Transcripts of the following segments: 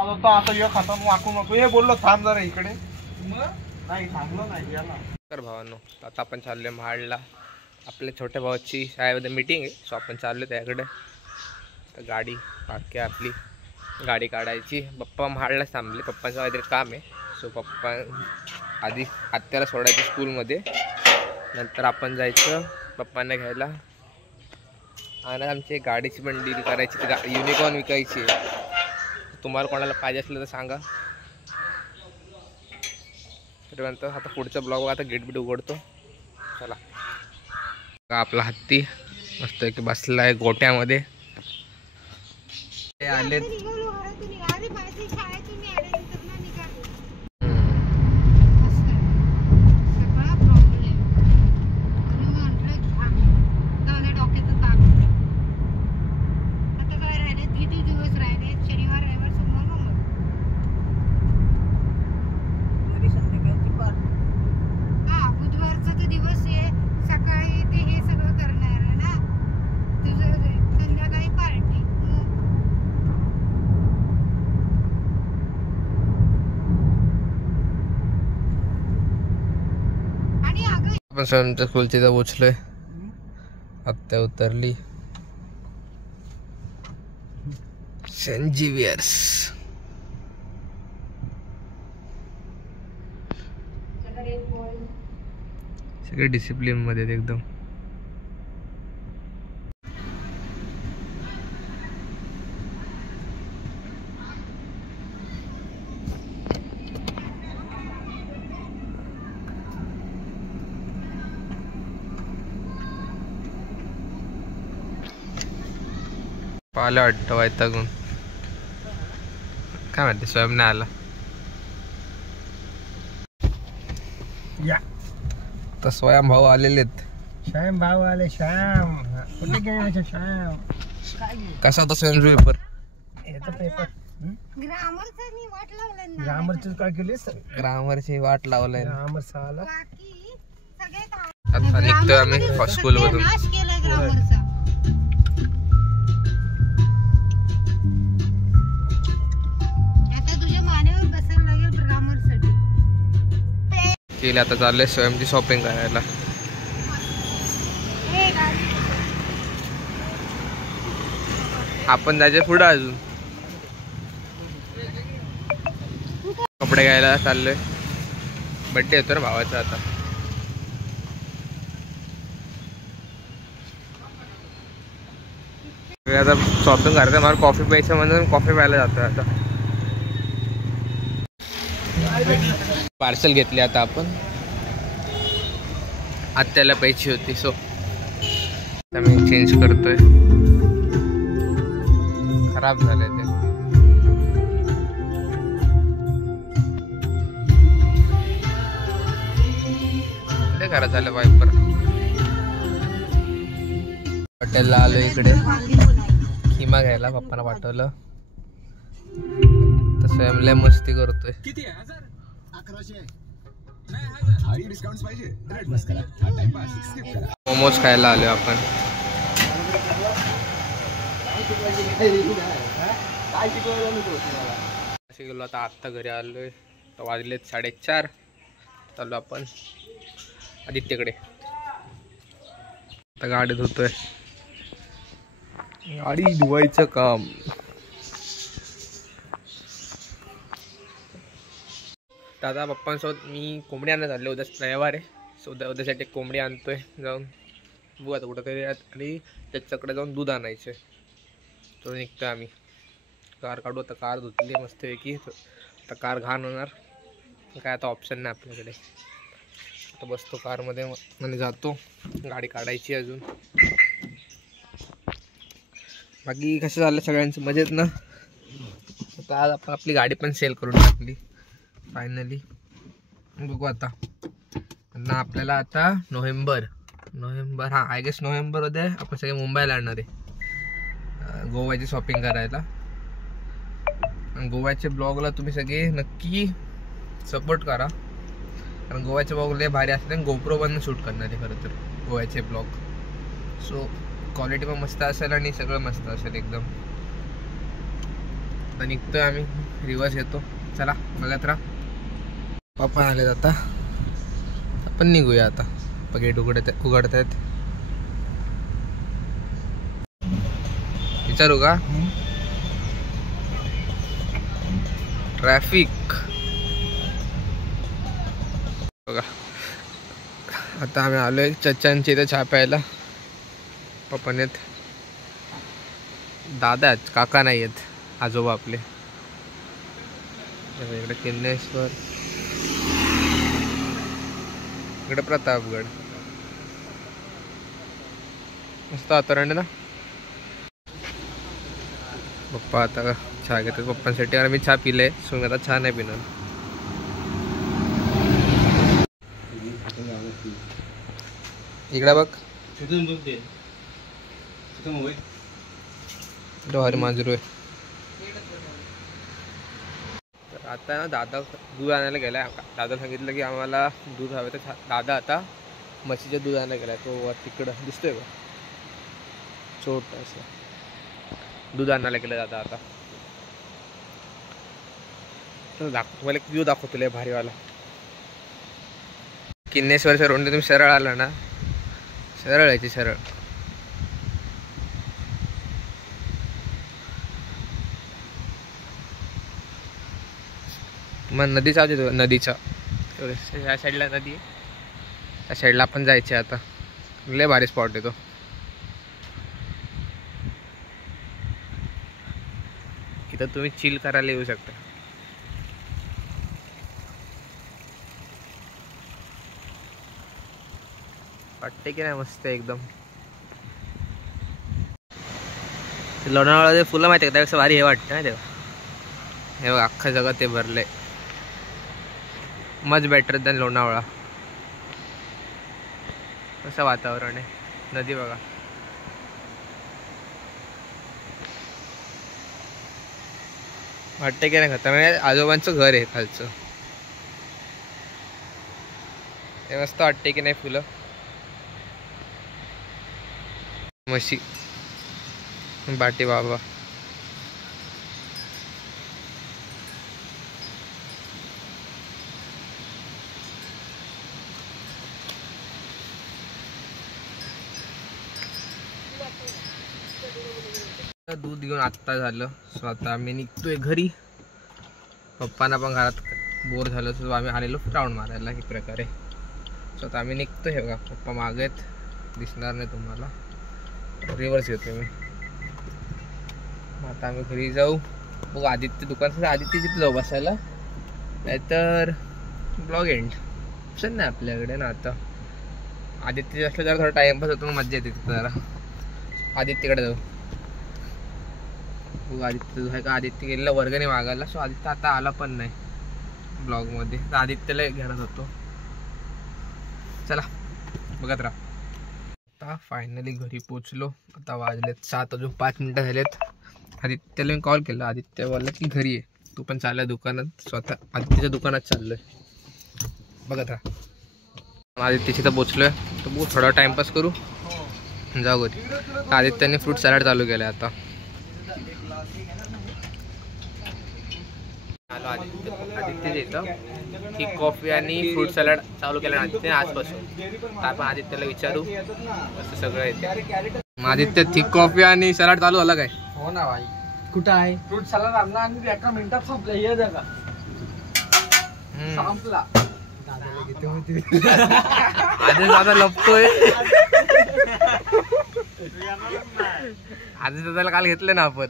आता यो खाताना वाकू नको हे बोललो थांब जरा इकडे नाही थांबलो नाही याला. तर भावांनो आता आपण चाललोय महाडला. आपल्या छोट्या भावाची शाळेमध्ये मीटिंग आहे, सो आपण चाललो त्याकडे. तर गाडी बाकी आपली गाडी काढायची. पप्पा महाडलाच थांबले, पप्पांचं काहीतरी काम आहे. सो पप्पा आधी आत्याला सोडायचं स्कूलमध्ये, नंतर आपण जायचं पप्पांना घ्यायला. आणि आमची गाडीची पण डील करायची, युनिकॉर्न विकायची. तुम्हाला कोणाला पाहिजे असलं तर सांगा. तर नंतर आता पुढचा ब्लॉग आता गेट उघडतो. चला. आपला हत्ती मस्त की बसला आहे गोट्यामध्ये. आले आपण स्वयंच्या स्कूलची तर पोचलोय. आत्या उतरली. सेंट झेवियर्स सगळे डिसिप्लिन मध्ये एकदम. पाहिलं वाटतं वैतागून. काय माहिती स्वयं नाही आला या. तर स्वयं भाऊ आलेले आहेत. श्याम भाऊ आले. श्याम कुठे गेले श्याम? कसा होता स्वयं पेपर? याचा पेपर ग्रामरची काय केली? ग्रामरची वाट लावलाय. ग्रामर साला आता निघतोय आम्ही स्कूल मधून. आता चाललंय स्वयंची शॉपिंग करायला. आपण जायचं पुढं अजून. कपडे घ्यायला चाललोय. बड्डे होतो ना भावाचा आता. आता शॉपिंग करायचं, मला कॉफी प्यायचं म्हणून कॉफी प्यायला जातोय आता. पार्सल घेतली आता आपण. आत्याला प्यायची होती, सो आता मी चेंज करतोय. खराब झालंय ते. खराब झालं वायपर. हॉटेलला आलो इकडे खिमा घ्यायला. पप्पांना पाठवलं. तसं आमल्या मस्ती करतोय. मोमोज खायला आलो आपण. गेलो आता. आत्ता घरी आलोय. वाजलेत 4:30. चालू आपण आदित्यकडे. आता गाडी धुतोय. गाडी धुवायचं काम. दादा पप्पांसोबत मी कोंबडी आणायला चाललो. उद्या रविवार आहे, सो उद्यासाठी कोंबडी आणतोय. जाऊन बघू आता कुठंतरी. आणि त्याच्याकडे जाऊन दूध आणायचं. तो निघतोय आम्ही. कार काढू आता. कार धुतली मस्तपैकी. आता कार घाण होणार, काय आता ऑप्शन नाही आपल्याकडे. आता बसतो कारमध्ये आणि जातो. गाडी काढायची अजून. बाकी कसं झालं सगळ्यांचं मजेत ना? आता आज आपण आपली गाडी पण सेल करून टाकली फायनली. बघू आता ना. आपल्याला आता नोव्हेंबर हां आय गेस नोव्हेंबरमध्ये आपण सगळे मुंबईला आणणार आहे गोव्याची शॉपिंग करायला. आणि गोव्याच्या ब्लॉगला तुम्ही सगळे नक्की सपोर्ट करा, कारण गोव्याचे ब्लॉग लय भारी असते. गोप्रो पण शूट करणार आहे खरं तर गोव्याचे ब्लॉग. सो क्वालिटी पण मस्त असेल आणि सगळं मस्त असेल एकदम. आता निघतोय आम्ही, रिवर्स येतो. चला बघत राहा. पप्पा आलेत आता, आपण निघूया आता. गेट उघडत आहेत. विचारू का? ट्रॅफिक बघा. आता आम्ही आलोय चच्चांच्या इथे चहा प्यायला. पप्पा नाहीत, दादा आहेत, काका नाही आहेत, आजोबा आपले. इकडे किल्लेश्वर, इकडे प्रतापगड. मस्त वातावरण आहे ना. पप्पा आता चहा घेतात पप्पांसाठी. आणि मी चहा पिले, सोन आता चहा नाही पिणार. इकडे बघ, हरी मांजरू आहे. आता ना दादा दूध आणायला गेलाय. दादा सांगितलं की आम्हाला दूध हवं, तर दादा आता म्हशीचं दूध आणायला गेलाय. तो तिकडं दिसतोय का, छोटंसं दूध आणायला गेलं दादा आता. तर मला एक व्ह्यू दाखवतो लय भारीवाला. किन्नेश्वरच्या रोडने तुम्ही सरळ आला ना, सरळ यायची सरळ. मग नदीचा होती, नदीच्या ह्या साईडला नदी आहे, त्या साईडला आपण जायचे आता. लय भारी स्पॉट आहे तो. इथं तुम्ही चिल करायला येऊ शकता. वाटते की नाही मस्त एकदम. लोणावळा फुलं माहिती आहे का, त्यापेक्षा भारी हे वाटतं ना तेव्हा. हे बघा अख्खं जगत ते भरलंय. Much better than Lonavala. कसं वातावरण आहे, नदी बघा. वाटते की नाही खतरनाक. आजोबांचं घर आहे खालचं. हे मस्त वाटते की नाही. फुलं, म्हशी, बाटी बाबा. दूध घेऊन आत्ता झालं. सो आता आम्ही निघतोय घरी. पप्पांना पण घरात बोर झालं, सो आम्ही आलेलो राऊंड मारायला एक प्रकारे. सो आता आम्ही निघतोय. हे बघा पप्पा मागे आहेत, दिसणार नाही तुम्हाला. रिवर्स येतोय मी. आता आम्ही घरी जाऊ. बघू आदित्य दुकान, आदित्यची तिथे जाऊ बसायला, नाहीतर ब्लॉग एंड. ऑप्शन नाही आपल्याकडे ना आता. आदित्य असलं जरा थोडा टाइमपास होतो, मजा येते तिथं जरा. आदित्यकडे जाऊ. आदित्य आहे का, आदित्य गेलेला वर्गणी मागायला. सो आदित्य आता आला पण नाही ब्लॉगमध्ये, तर आदित्यला घेणार होतो. चला बघत राहा. आता फायनली घरी पोचलो. आता वाजलेत 7, अजून 5 मिनटं झालेत. आदित्यला मी कॉल केला. आदित्य बोलला की घरी आहे, तू पण चालला दुकानात. स्वतः आदित्यच्या दुकानात चाललोय. बघत राहा. आदित्यची तर पोचलोय, तर बघू थोडा टाइमपास करू, जाऊ घरी. आदित्यने फ्रूट सॅलड चालू केलं आता. आदित्यच्या इथं ही कॉफी आणि फ्रूट सॅलड चालू केलं आदित्यने आजपासून. तर आपण आदित्यला विचारू असं सगळं येते. आदित्य थिक कॉफी आणि सॅलड चालू झालं काय? हो ना भाई. कुठं आहे फ्रूट सॅलड? आणला आणि एका मिनिटात संपलं. हे जगा संपला. आधी दादा लपतोय. आधी दादाला काल घेतले ना आपण.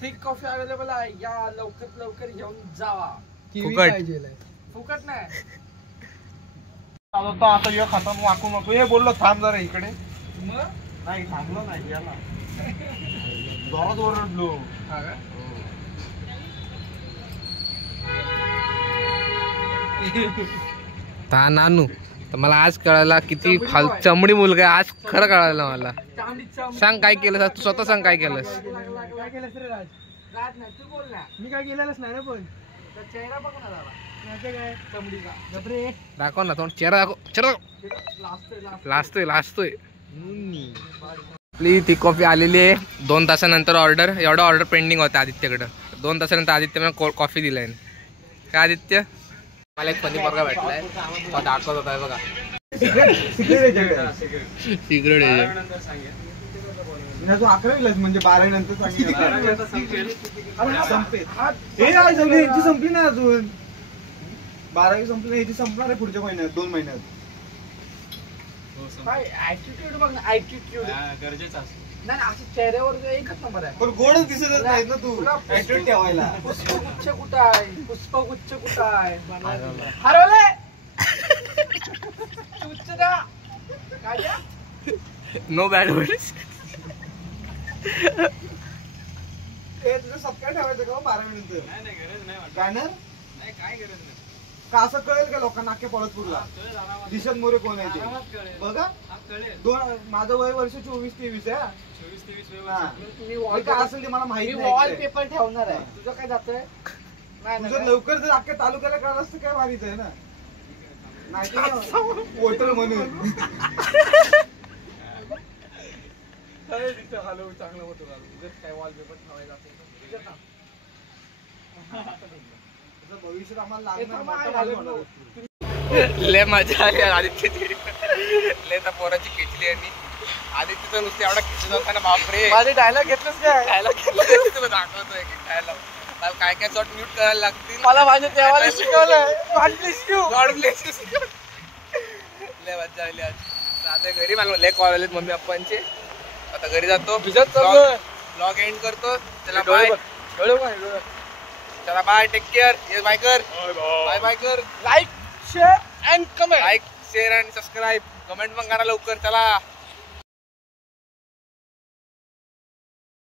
थिक कॉफी अवेलेबल आहे, या लवकर लवकर घेऊन जावा. फुकट नाही. आता ये खतम वाकू नको. हे बोललो थांब जरा इकडे. नाही थांबलो नाही, याला जोरात ओरडलो. ता नानू तर मला आज कळाला किती फाल चमडी मुलगा. आज खरं कळालं मला. सांग काय केलं तू, स्वतः सांग काय केलंस. मी काय केलेलंच नाही ना, पण चेहरा बघ ना जरा. चमडीचा दाखव ना, तोंड चेहरा दाखव. चेहरा लाजतोय. आपली ती कॉफी आलेली आहे 2 तासानंतर ऑर्डर. एवढा ऑर्डर पेंडिंग होता आदित्यकडं. 2 तासानंतर आदित्य मला कॉफी दिलाय. काय आदित्य? मला एक फनी पोरगा भेटलाय. तो दाखवत होता बघा. सिक्रेट तू 11वीलाच म्हणजे 12वी नंतर संपली नाही अजून. 12वी संपली, याची संपणार आहे पुढच्या महिन्यात 2 महिन्यात. ऍटिट्यूड बघ ना, ऍटिट्यूड गरजेचं असतं. नाही असं चेहऱ्यावर एकच नंबर आहे. पण गोडच दिसतच नाही ना तू ऍटिट्यूड ठेवायला. पुष्पगुच्छ कुठं आहे? पुष्पगुच्छ कुठं आहे? हरवले. काय नो बॅड वर्ड्स. तुझं सबका ठेवायचं का 12वी नंतर? बॅनर काय गरज नाही का? असं कळेल का लोकांना अख्ख्या पळतपूरला दिशत मोरे कोण आहे ते बघा. माझं वय वर्ष 24-23 आहे. काय असेल ते मला माहिती नाही. वॉलपेपर ठेवणार आहे. तुझं काय जातंय? तुझं लवकर जर अख्ख्या तालुक्याला कळलं असतं काय भारीच आहे ना. नाही वोटर म्हणून चांगलं होतं. काय वॉलपेपर ठेवायचं असेल भविष्यात आम्हाला लय मजा आली आदित्यची. लय त्या पोराची खिचली आणि आदित्यचं नुसतं एवढा खिचत होता ना बापरे. माझे डायलॉग घेतलंच काय? डायलॉग घेतलं तुला दाखवतोय की डायलॉग काय काय शॉट म्यूट करायला लागतील. मला माझ्या देवाला शिकवलं. God bless you. लय मजा आली आज. आता घरी मला लय कॉल आलेत मम्मी पप्पांचे. आता घरी जातो. ब्लॉग एंड करतो. चला बाय. चला बाय. Take care. ये बाय कर. बाय बाय कर. Like share and comment. Like share आणि सबस्क्राईब. कमेंट पण करा लवकर. चला.